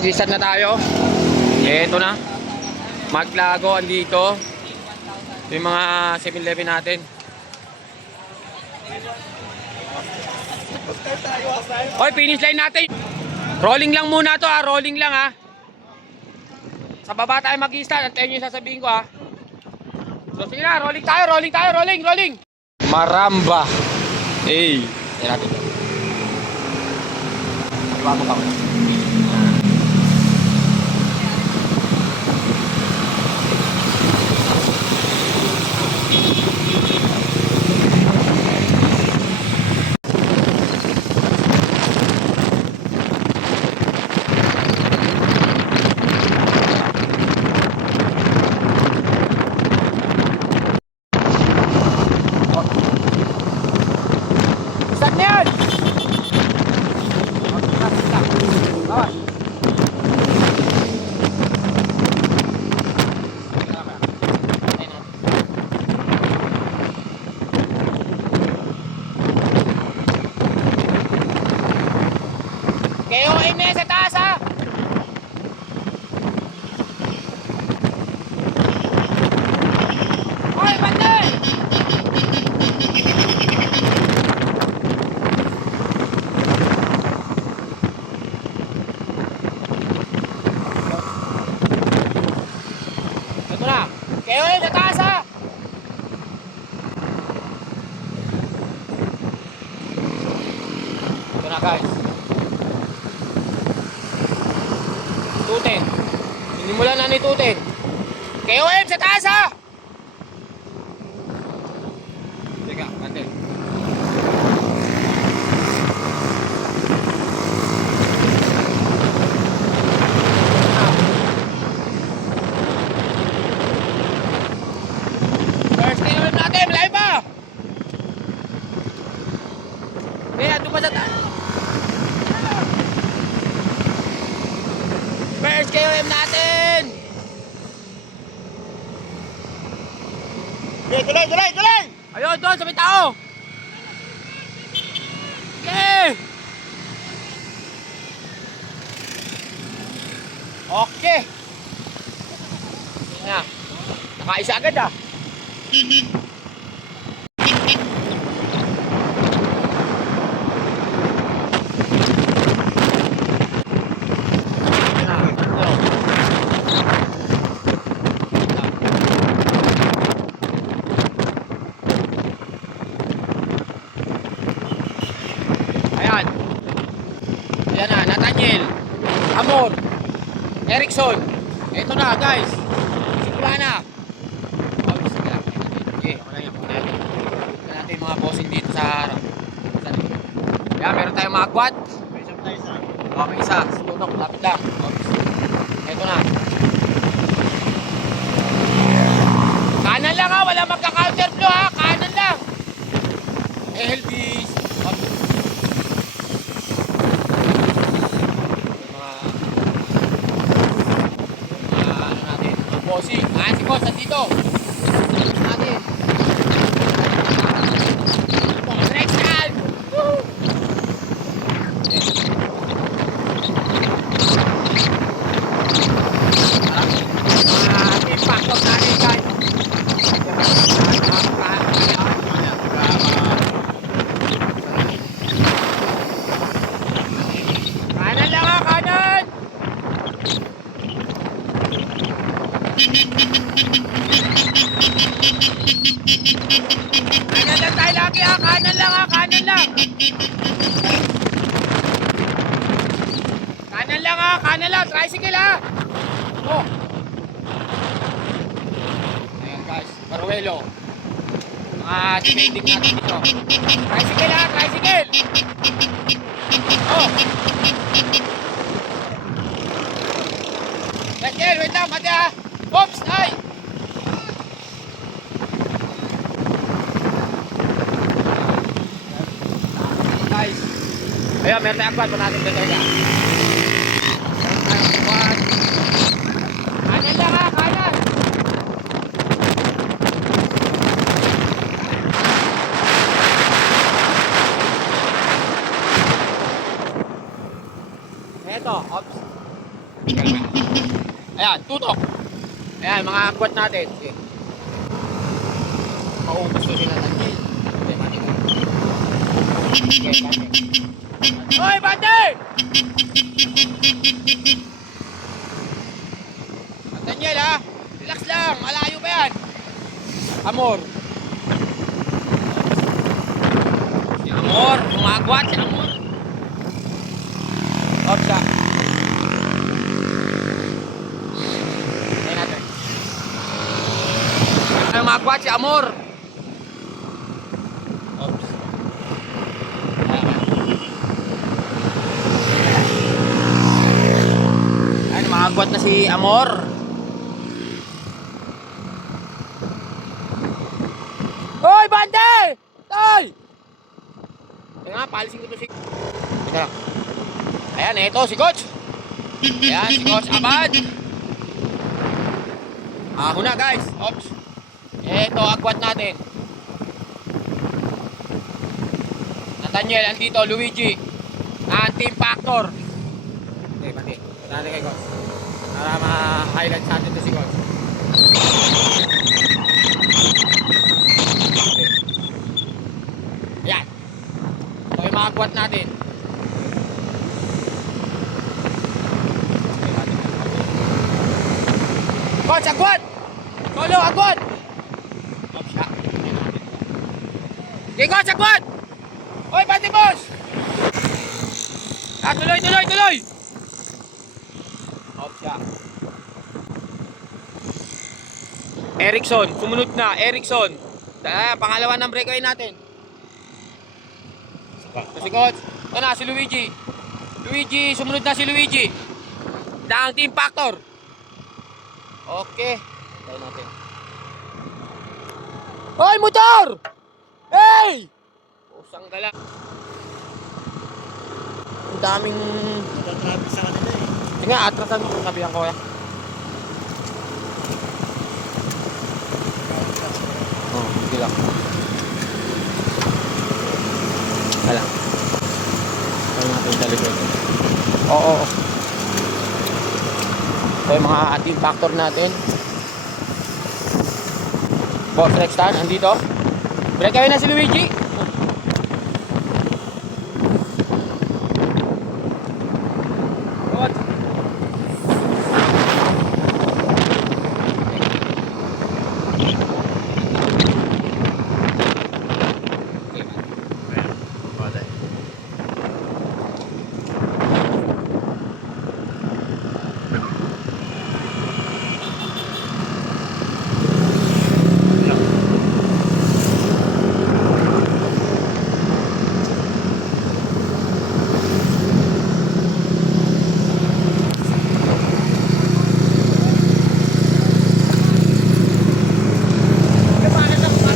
mag-start na tayo. Eto na. Maglago andito. Ito yung mga 7-Eleven natin. Hoy, finish line natin. Rolling lang muna to ha, rolling lang ha. Sa baba tayo mag-start. Antayin nyo yung sasabihin ko ha. So sige na, rolling tayo, rolling. Maramba. Hey, yan natin. Iba mo kami. Saan na yan? Bawas. KOM na sa taas ha! Hoy, bandel! Ito na! KOM sa taas ha! Ito na guys. Tutin. Sinimulan na ni Tutin. KOM sa taas ha! Teka, bandel. First KOM natin, malayo pa! Kaya, doon pa sa taas. First KOM natin! Tuloy! Ayun, doon sa may tao! Okay! Okay! Yan. Nakaisa agad ah! Ayan. Ayan na, Nathaniel, Amor, Erickson. Ito na guys. Simula na. Sige lang. Okay, wala yan. Ito natin yung mga bossing dito sa harap. Ayan, meron tayong mga quad. Okay, isa. Tutok, lapit lang. Ito na. Kanan lang ha, wala magka-counterflow ha. Kanan lang. Elvis. Bossing, si Boss nandito. Natin. Next time. Pakot natin guys. Kanan lang ha, kanan. Kanan lang tayo lagi ha, kanan lang ha, kanan lang. Kanan lang ha, kanan lang, tricycle ha. Oh. Ayan guys, Baruelo. Depending natin dito. Tricycle ha, tricycle. Oh. Tricycle, wait lang, mati ha. Oops, ay. Guys. Ayan, meron tayong quad pa natin dito talaga. Meron tayong quad. Kanan lang ha, kanan. Eto, ops. Ayan, tutok. Ayan, mga agwat natin. Sige. Maubos to sila ng gil. Okay, mati ko. Okay, bante. Hoy, bante! Daniel, ha? Relax lang, malayo pa yan. Amor. Si Amor, umagwat si Amor. Ops ka. Ayan natin. Ay, umagwat si Amor. Ops. Ayan, umagwat na si Amor. Hoy, bande! Tay! Kaya nga, palisin ko to si... Teka lang. Ayan, ito si Coach. Ayan, si Coach Abad. Ahon na, guys. Oops. Ito, agwat natin. Nathaniel, andito, Luigi. Team Factor. Okay, pati. Punta natin kay Coach. Para ma-highlight sa atin to si Coach. Ayan. Ito yung mga agwat natin. Coach, agwat! Solo, agwat! Oops, ha? Okay, Coach, agwat! Hoy, pati boss! Tuloy, tuloy, tuloy! Oops, ha? Erickson, sumunod na, Erickson. Pangalawa ng breakaway natin. Ito si Coach. Ito na, si Luigi. Luigi, sumunod na si Luigi. Ang Team Factor. Okay. Tayo natin. Hoy, motor! Hey! Pusang gala. Ang daming... Natatraffic sa kanila eh. Sige, atrasan mo. Sabihan ko, ya. Oh, sige lang. Wala. Tayo natin sa likod. Oo. Ito yung mga Team Factor natin. Boss Rextan, andito. Breakaway na si Luigi. What?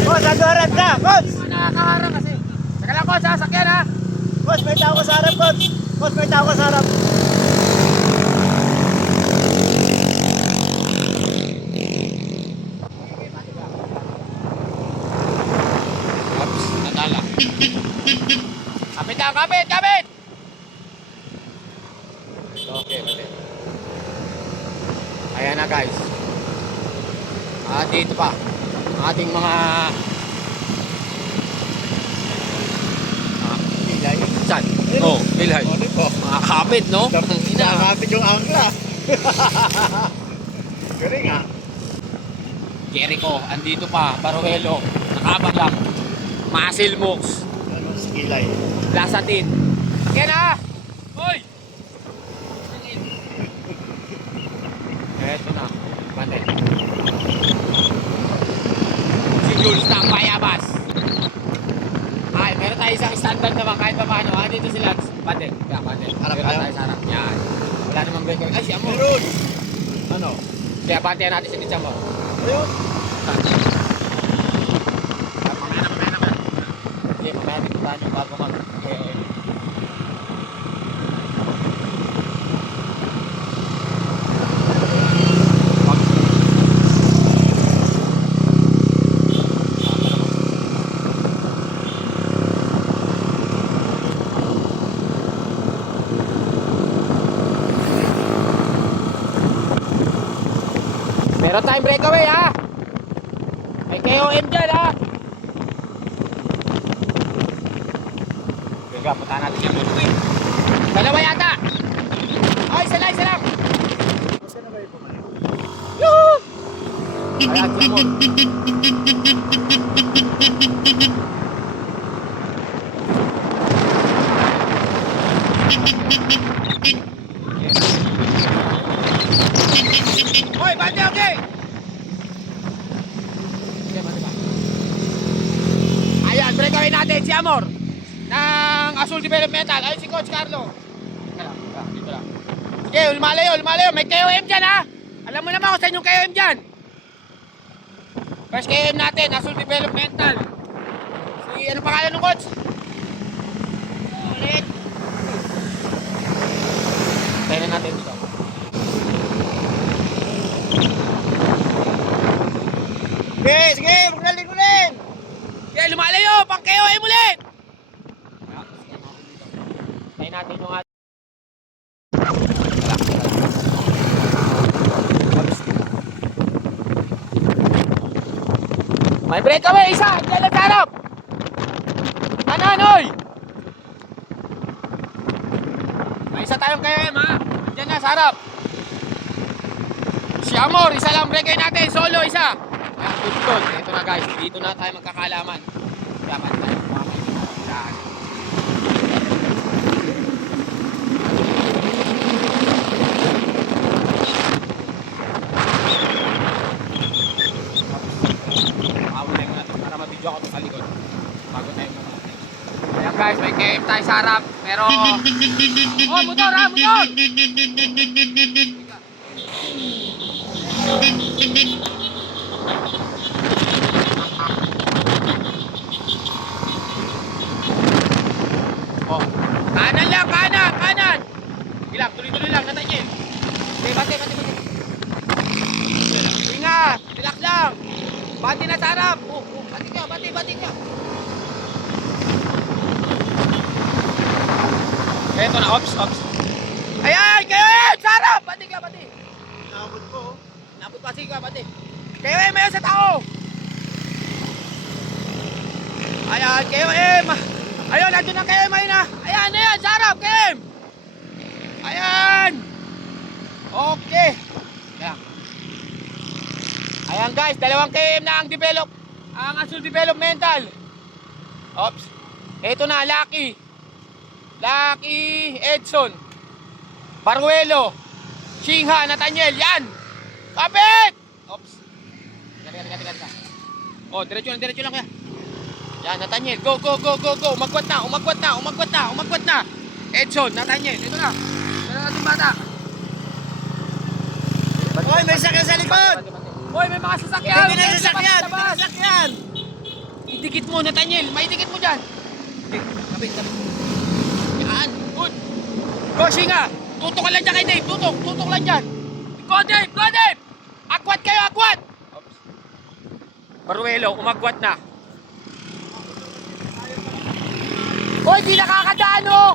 Boss, agorad na! Boss! Nakakaharang kasi. Saka lang ko, sasakyan ha. Boss, may tao ka sa harap, boss! Boss, may tao ka sa harap! Oops, natala. Kapit lang, kapit, kapit! Okay, kapit. Ayan na guys. Dito pa. Ating mga... Pilay. Saan? Oo, Pilhay. Ano po? Mga kapit, no? Ina. Nakakapit yung angla. Galing ah. Jericho, andito pa. Baruelo. Nakabang lang. Muscle Mooks. Ano, si Kilay. Lasatin. Yan na! Hoy! Eto na. Bante. Si Jules na ang bayabas. Ay, meron tayo isang standard naman kahit pa paano. Dito si Lance. Bante. Kaya, bante. Harap Meron tayo? tayo sa harap. Yan. Wala namang break. Ay, si Amor. Meron! Ano? Kaya bantayan natin si Mitch Amor. Ayun! Mamaya na. Sige, mamaya natin puntahan yung bago mag... Meron tayong breakaway ha. May KOM dyan ha. Sige, punta natin yan. Dalawa yata. Ay, isa lang. Yuhu! Ayan, Jamon. Hoy, bante, okay. Ayan, breakaway natin si Amor ng Azul Developmental. Ayun si Coach Carlo. Dito lang. Sige, lumalayo. May KOM dyan ha. Alam mo naman kung saan yung KOM dyan. First KOM natin, Azul Developmental. Si, ano pangalan ng coach? Ulit. Tayo na natin ito. Sige, maglalin. Sige, lumalayo, pang KOM ulit. Tayo natin yung ating. May breakaway, isa! Diyan lang sa harap! Anoy! May isa tayong KM ha! Diyan na sa harap! Si Amor, isa lang breakaway natin, solo, isa! Ayan, good. Ito na guys, dito na tayo magkakalaman. Dapat tayo makakailangan. Video ako sa likod bago tayo mamatay. Ayan guys, may KM tayo sa harap pero oh, motor ha, motor! Oh, kanan lang, kanan! Bilang, tuloy-tuloy lang, Nathaniel. Okay, bate. Ingat, relax lang. Bati na sa harap. Bati ka. Eto na, ops. Ayan, kayo sa harap. Bati ka. Nakabot ko. Napot pa ka, bati. Kayo mayo sa tao. Ayan, kayo Ayun, nandun ang kayo na. Ayan, sa harap, kayo. Ayan. Okay. Ayan guys, dalawang KM na ang Azul Developmental. Ops. Ito na, Lucky Edson, Baruelo, Shingha, Nathaniel, yan. Kapit! Ops. Gata. Oh, diretso lang kaya. Yan, Nathaniel, go. Umagwat na. Edson, Nathaniel, ito na. Dala natin bata. Hoy, may sakyan sa likod. Hoy, may mga sasakyan! May sasakyan! Idikit mo, Nathaniel! Maidikit mo dyan! Okay, kapit. Yan, good! Go, Shinga! Tutok ka lang dyan kay Dave! Tutok lang dyan! Go, Dave! Akwat kayo! Oops. Baruelo, umagwat na! Hoy, di nakakadaan oh!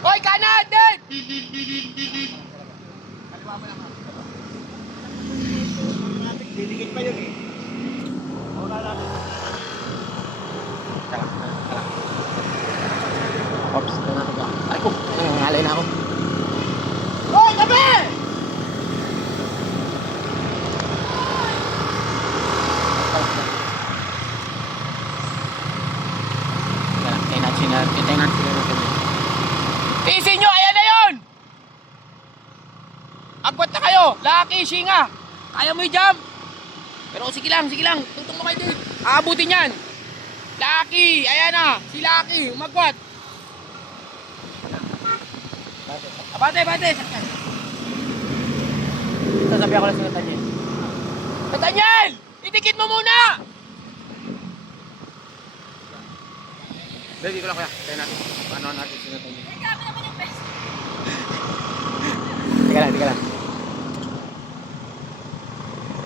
Hoy, kanan! Din! Didikit pa yun eh. Wala natin. Ops, ito na ako. Ay ko, nangangalay na ako. Hoy, tabi! Hintayin natin sila. Tiisin nyo! Ayan na yun! Agwat na kayo! Lucky, Shinga! Kaya mo i-jump! Pero sige lang. Tutong mo kayo din. Aabutin yan! Lucky! Ayan na! Si Lucky! Umagwat! Bate! Sasabihan ko lang sa Nathaniel. Nathaniel! Idikit mo muna! Dito lang kuya. Tayo natin. Ano natin si Nathaniel. Teka lang.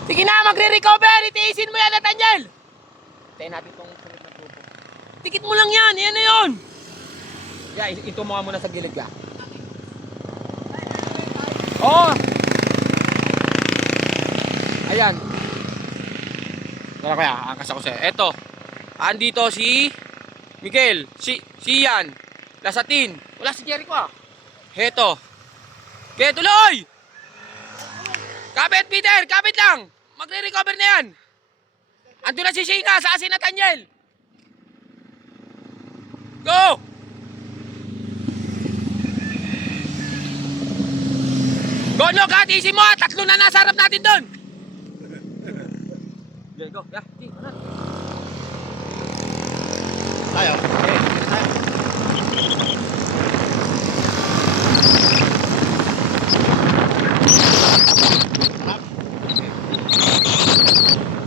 Sige na, magre-recover! Itiisin mo yan, Nathaniel! Tayo natin itong sulit na tupo. Tikit mo lang yan! Yan na yun! Yeah, ito mo muna sa gilid ka. Oh! Ayan. Tara kaya, angkas ako sa'yo. Eto. Andito si Miguel. Si Ian. Lasatin. Wala si Jericho ah. Heto. Kaya tuloy! Kapit, Peter! Kapit lang! Magre-recover na yan! Ando na si Singa sa asin na Daniel! Go! Go, no, Kat! Easy mo ha! Tatlo na nasa harap natin doon! Okay, go. Yeah, G, ano? Tayo. Okay, tayo.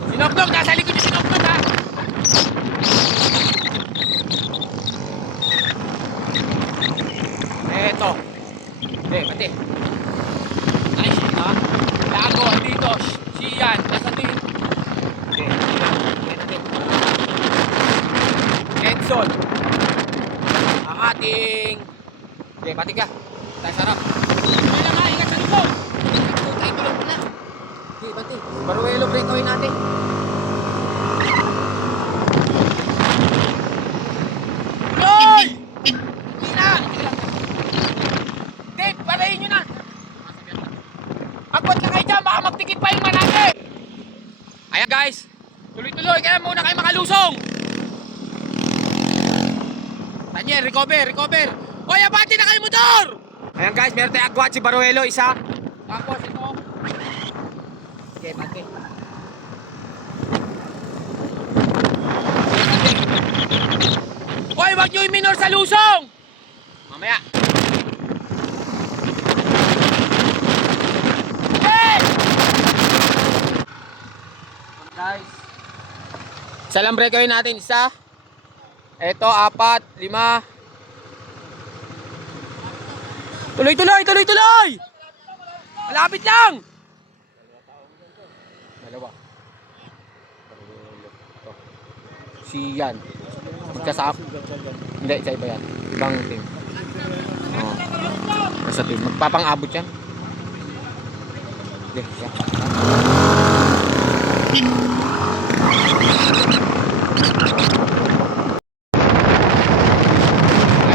Sinoknog! Nasa likod yung sinoknog ha! Eto. Okay, pati. Nice, ha? Lago, andito. Si Ian, nasa din. Okay, natin. Edson. Ang ating... Okay, pati ka. Tayo sarap. Okay lang ha, ingat sa likod. Tayo tulog mo na. Okay, pati. Baruelo, breakaway natin. Loy! Hindi na! Dave, patayin nyo na! Agwat na kayo dyan, baka magtikit pa yung manate! Ayan guys, tuloy-tuloy, kaya muna kayo makalusong! Daniel, recover! Hoy, abante na kayo motor! Ayan guys, meron tayong agwat si Baruelo, isa. Tapos ito. Okay, abante. Hoy, wag nyo i-minor sa lusong! Mamaya. Hey! Guys. Isa lang breakaway natin. Isa. Ito, 4, 5. Tuloy! Malapit lang! Dalawa. Ito. Si Yan. Magkasap. Hindi, sa iba yan. Ibang team. Oo. Nasa team. Magpapang-abot yan. Okay, siya.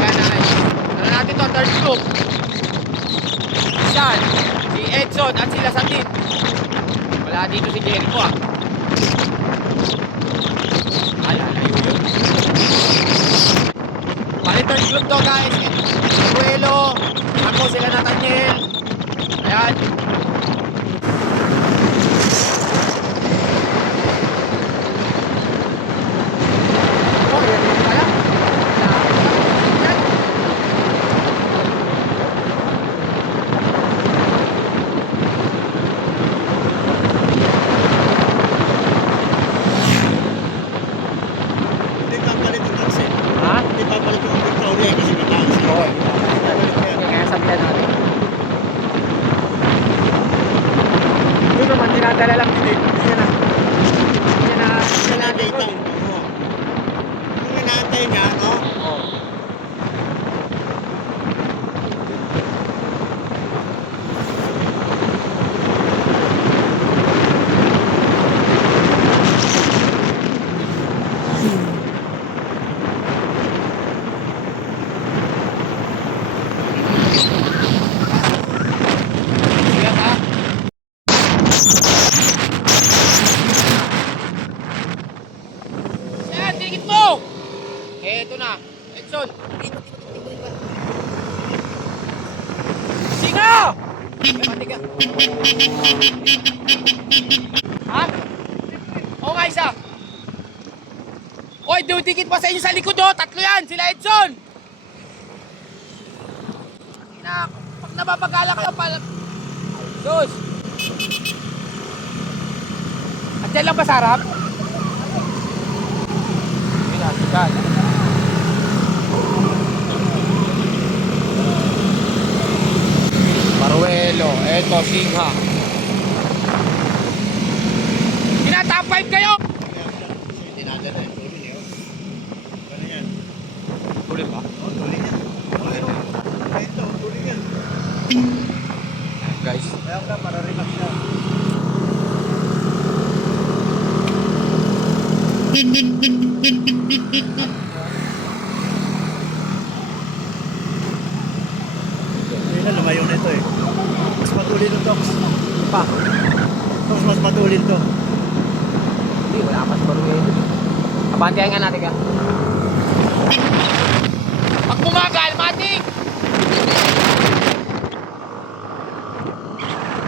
Ayan natin to, third group. Siyan, si Edson at sila sa team. Wala dito si Jericho ah. Layo yun. Bali third group to guys. Baruelo, ako sila na Daniel. Ayan. Oh, yan naman pala. Yan. Hindi papalit yung taxi. Ha? Hindi papalit yung Victoria kasi may taxi. Okay. Papalit ko yan. Kaya sabihan natin. Doon naman, dinadala lang din. Yan na. Yan na. Yan na. Inaantay ito. Oo. Yung inaantay niya, no? Oo. Yan ha. Yan, tigit mo! Eto na. Edson. Singa! Pati ka. Ha? Oo nga, isa. Oy, dikit pa sa inyo sa likod oh. Tatlo yan. Sila Edson. Ina, pag napapagala kayo pala. Sus. At dyan lang ba sa harap? Yan. Baruelo, eto, Singa. Top 5 kayo! Dinadala yung tuloy niya. Ano yan? Tuloy ba? Oo, tuloy niya. Ito, tuloy niya. Guys, Hindi na, lumayo na ito eh. Mas matulin ito, Tox. Pa. Tox, mas matulin to. Hindi, wala pa sa Baruelo. Abantihan nga natin ka. Pag bumagal, matik!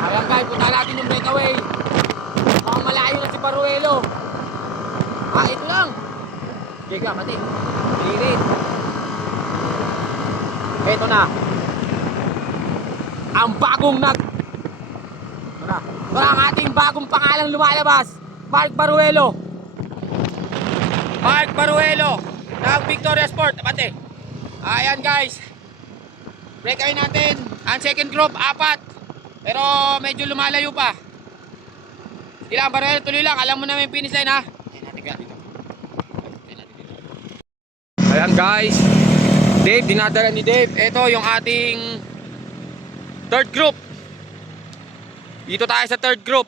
Ayan guys, punta natin yung breakaway. Mukhang malayo na si Baruelo. Ito lang. Jega, matik. Lirit. Ito na. Ang bagong Ito na ang ating bagong pangalang lumalabas. Mark Baruelo. Mark Baruelo ng Victoria Sport. Abante. Ayan guys. Breakaway natin. Ang second group, 4. Pero medyo lumalayo pa. Ilang Baruelo, tuloy lang. Alam mo na yung finish line ha. Ayan guys. Dave, dinadala ni Dave. Ito yung ating third group. Dito tayo sa third group.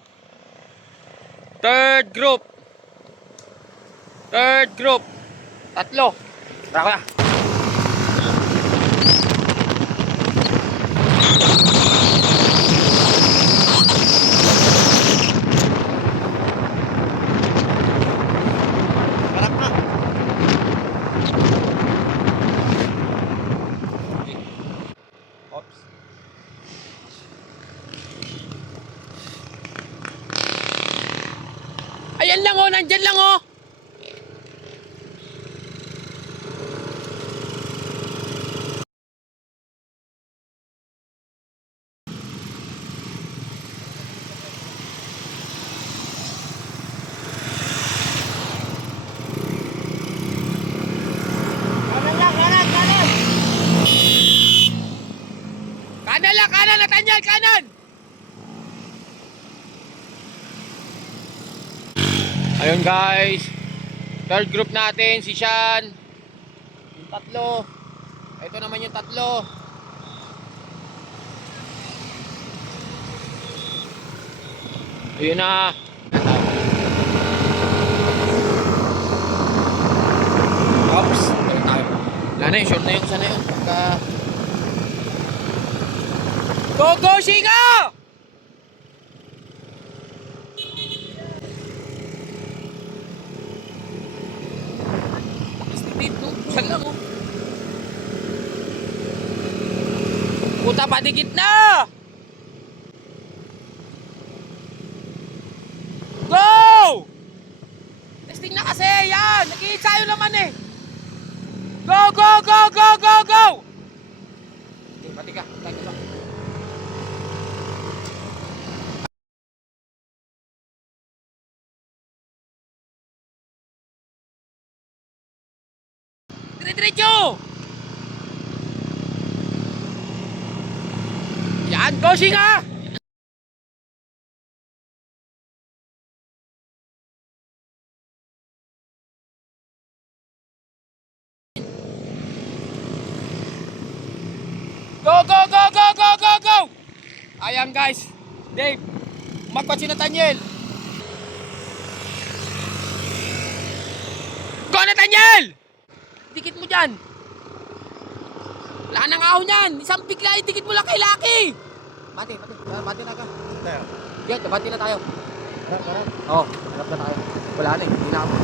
Third group. Tatlo. Tara ko na. Harap na. Oops. Ayan lang oh, nandyan lang oh. Kanan lang, kanan, kanan. Kanan lang, kanan, Nathaniel, kanan! Ayun guys, third group natin, si Sean. Yung tatlo. Ito naman yung tatlo. Ayun na. Oops, ayun tayo. Wala na yun, short na yung sana yun. Pagka... Go, go, Shiga! Dito, siya lang oh. Puta pa, dikit na! Go! Testing na kasi, yan! Nag-iitsayo naman eh! Go, go, go, go, go, go! Okay, pati ka, pati ka. Dire-diretso! Yan, go, Singa! Go, go, go, go, go, go, go! Ayan guys, Dave, umakbat si Nathaniel. Go, Nathaniel! Dikit mo dyan. Wala nang ahon yan. Isang bigla, dikit mo lang kay Lucky. Bati na ka. Tayo. Yan, bati na tayo. Harap, harap. Oo, harap na tayo. Wala na eh, hindi na ako.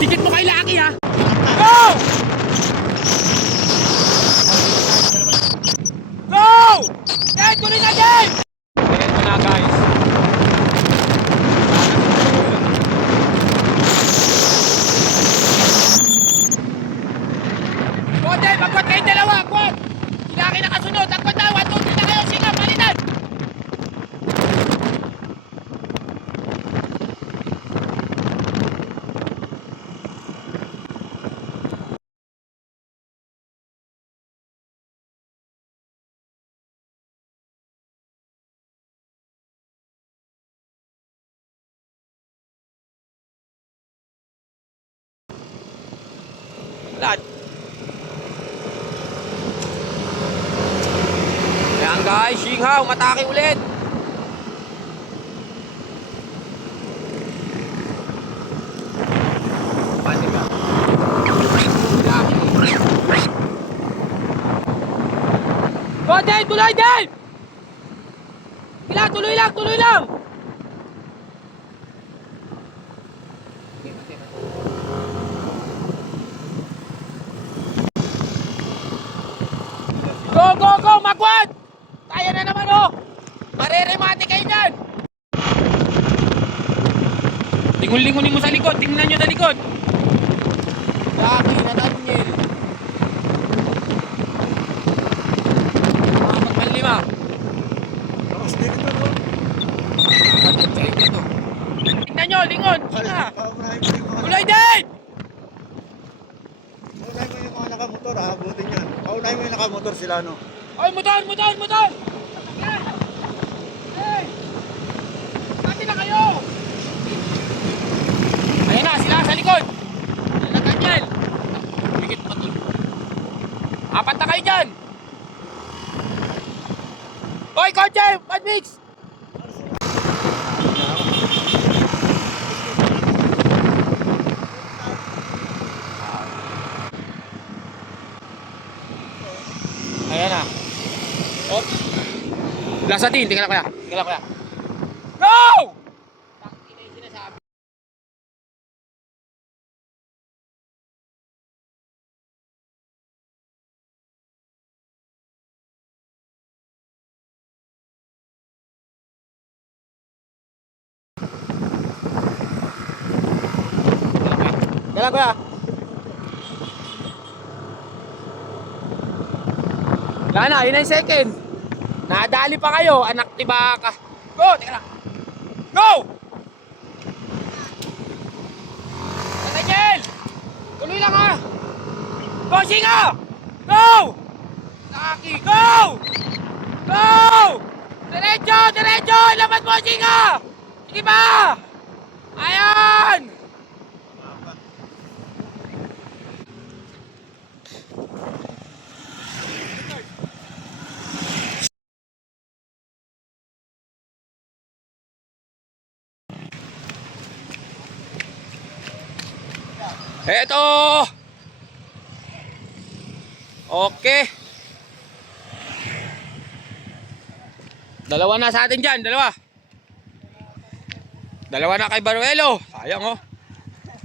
Dikit mo kay Lucky ha. Go! Go! Yan, tuloy na din! Ayan ko na guys. Go, Dave, agwat kayong dalawa, agwat! Si Lucky nakasunod, agwat na, 1, 2, 3 na kayo, sige, palitan! Lahat. Ayan guys, Xinghao, umatake ulit. din! Tuloy din! Kila, tuloy lang! Tuloy lang! Go, go, go! Magwad! Kaya na naman, oh! Mareremate kayo dyan! Lingon-lingonin mo sa likod. Tingnan nyo sa likod. Jackie na Daniel. Mga magpanlima. Lakas din ito, no? Kapatid sa inyo to. Tingnan nyo, lingon. Tingnan. Paunahin mo yung mga... Tuloy din! Paunahin mo yung mga nakamotor, abutin yan. Paunahin mo yung nakamotor sila, no? Ay, motor, motor, motor! Hey! Pati na kayo! Ayan na, sila sa likod. Ayan na, Daniel. Higit pa to. Apat na kayo dyan. Hoy, kotse! Madmix! Ayan na. Oh. Last atin, tingnan ko ya. Tingnan ko ya. Go! Tangina yung sinasabi. Tingnan ko ya. Wala na, yun na yung second. Nadali pa kayo, anak ni baka. Go! Teka lang. Go! Daniel! Tuloy lang ha! Go, Singa! Go! Naki, go! Go! Diretso! Diretso! Laban mo, Singa! Sige ba? Ayan! Eto! Okay. Dalawa na sa atin dyan, dalawa. Dalawa na kay Baruelo. Sayang oh.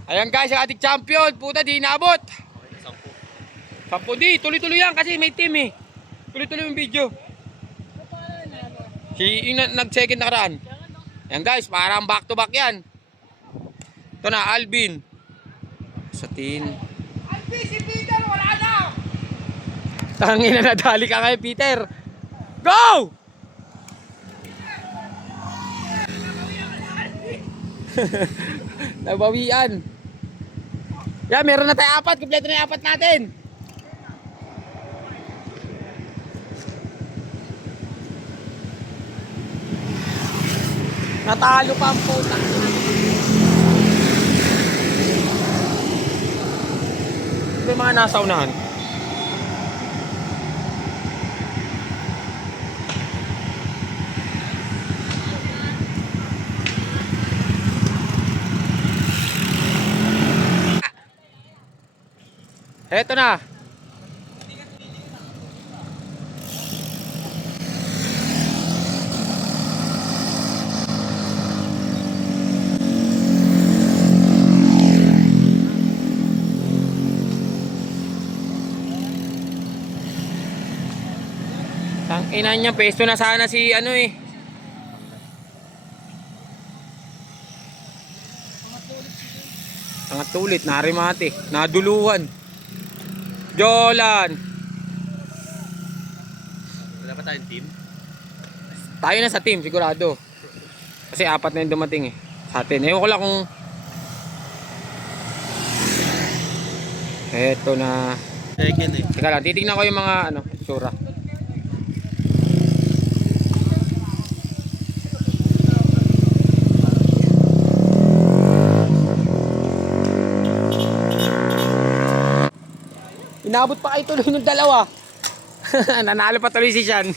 Ayan guys, ang ating champion. Puta, di inabot. 10 di, tuloy-tuloy yan kasi may team eh. Tuloy-tuloy yung video. Yung nag-second na karaan. Ayan guys, parang back to back yan. Ito na, Alvin. Sa tin. Alvin, si Peter, wala na! Tangina, nadali ka kay Peter. Go! Nabawian. Yan, meron na tayo 4. Kompleto na yung 4 natin. Natalo pa ang putang ina. Ito yung mga nasa unahan. Eto na. Tangina niya, pesto na sana si ano eh. Angat ulit, narimate, naduluhan. Jolan. Wala pa tayong team? Tayo na sa team, sigurado. Kasi 4 na yung dumating eh. Sa atin. Ewan ko lang kung... Eto na. Second eh. Teka lang, titignan ko yung mga ano, sura. Inabot pa kayo tuloy ng dalawa. Nanalo pa tuloy si Sean.